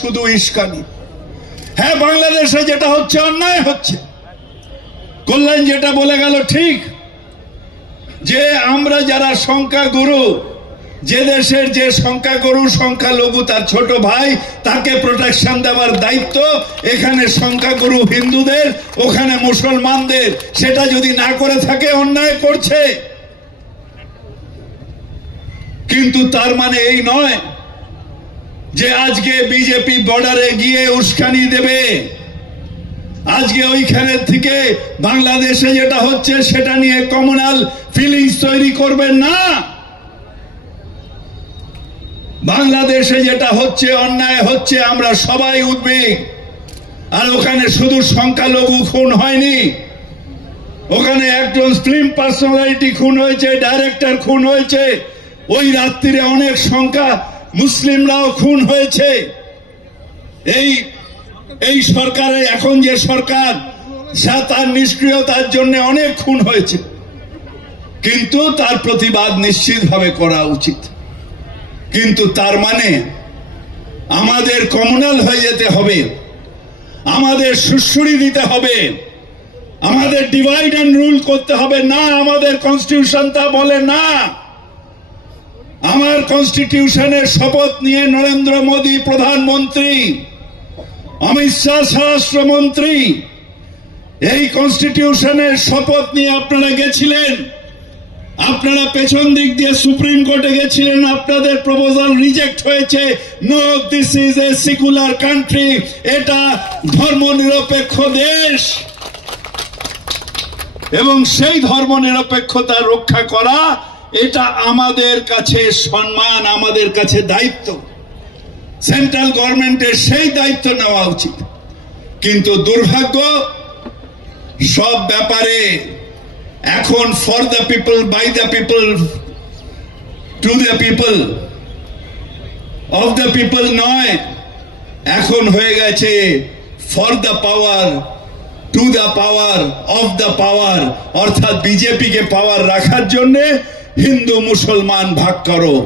শুধু ইস্কানি। হ্যাঁ, বাংলাদেশে যেটা হচ্ছে অন্যায় হচ্ছে। কল্যাণ যেটা বলে গেল ঠিক, যে আমরা যারা সংখ্যাগুরু, যে দেশের যে সংখ্যাগুরু সংখ্যালঘু তার ছোট ভাই, তাকে প্রোটেকশন দেওয়ার দায়িত্ব এখানে সংখ্যাগুরু হিন্দুদের, ওখানে মুসলমানদের। সেটা যদি না করে থাকে অন্যায় করছে। কিন্তু তার মানে এই নয় যে আজকে বিজেপি বর্ডারে গিয়ে উস্কানি দেবে, আজকে ওইখানে থেকে বাংলাদেশে যেটা হচ্ছে সেটা নিয়ে কমিউনাল ফিলিংস তৈরি করবেন না। বাংলাদেশে যেটা হচ্ছে অন্যায় হচ্ছে, আমরা সবাই উদ্বিগ্ন। আর ওখানে শুধু সংখ্যালঘু খুন হয়নি, ওখানে একজন ফিল্ম পার্সোনালিটি খুন হয়েছে, ডাইরেক্টর খুন হয়েছে, ওই রাত্রিরে অনেক সংখ্যা মুসলিমরাও খুন হয়েছে। এই সরকারের এখন যে সরকার, তার নিষ্ক্রিয়তার জন্য অনেক খুন হয়েছে, কিন্তু তার প্রতিবাদ নিশ্চিতভাবে করা উচিত। কিন্তু তার মানে আমাদের কমিউনাল হয়ে যেতে হবে, আমাদের সুশ্রুড়ি দিতে হবে, আমাদের ডিভাইড এন্ড রুল করতে হবে না। আমাদের কনস্টিটিউশন তা বলে না। আমার কনস্টিটিউশনের শপথ নিয়ে নরেন্দ্র মোদী প্রধানমন্ত্রী, অমিত শাহ স্বরাষ্ট্রমন্ত্রী, এই কনস্টিটিউশনের শপথ নিয়ে আপনারা গেছিলেন, আপনারা পেছন দিক দিয়ে সুপ্রিম কোর্টে গেছিলেন, আপনাদের প্রপোজাল রিজেক্ট হয়েছে। No, this is a secular country, এটা ধর্মনিরপেক্ষ দেশ, এবং সেই ধর্মনিরপেক্ষতা রক্ষা করা এটা আমাদের কাছে সম্মান, আমাদের কাছে দায়িত্ব। সেন্ট্রাল গভর্নমেন্টের সেই দায়িত্ব নেওয়া উচিত। কিন্তু দুর্ভাগ্য, সব ব্যাপারে এখন for the people, by the people, to the people, of the people নয়, এখন হয়ে গেছে for the power, to the power, of the power. অর্থাৎ বিজেপিকে পাওয়ার রাখার জন্য হিন্দু মুসলমান ভাগ করো।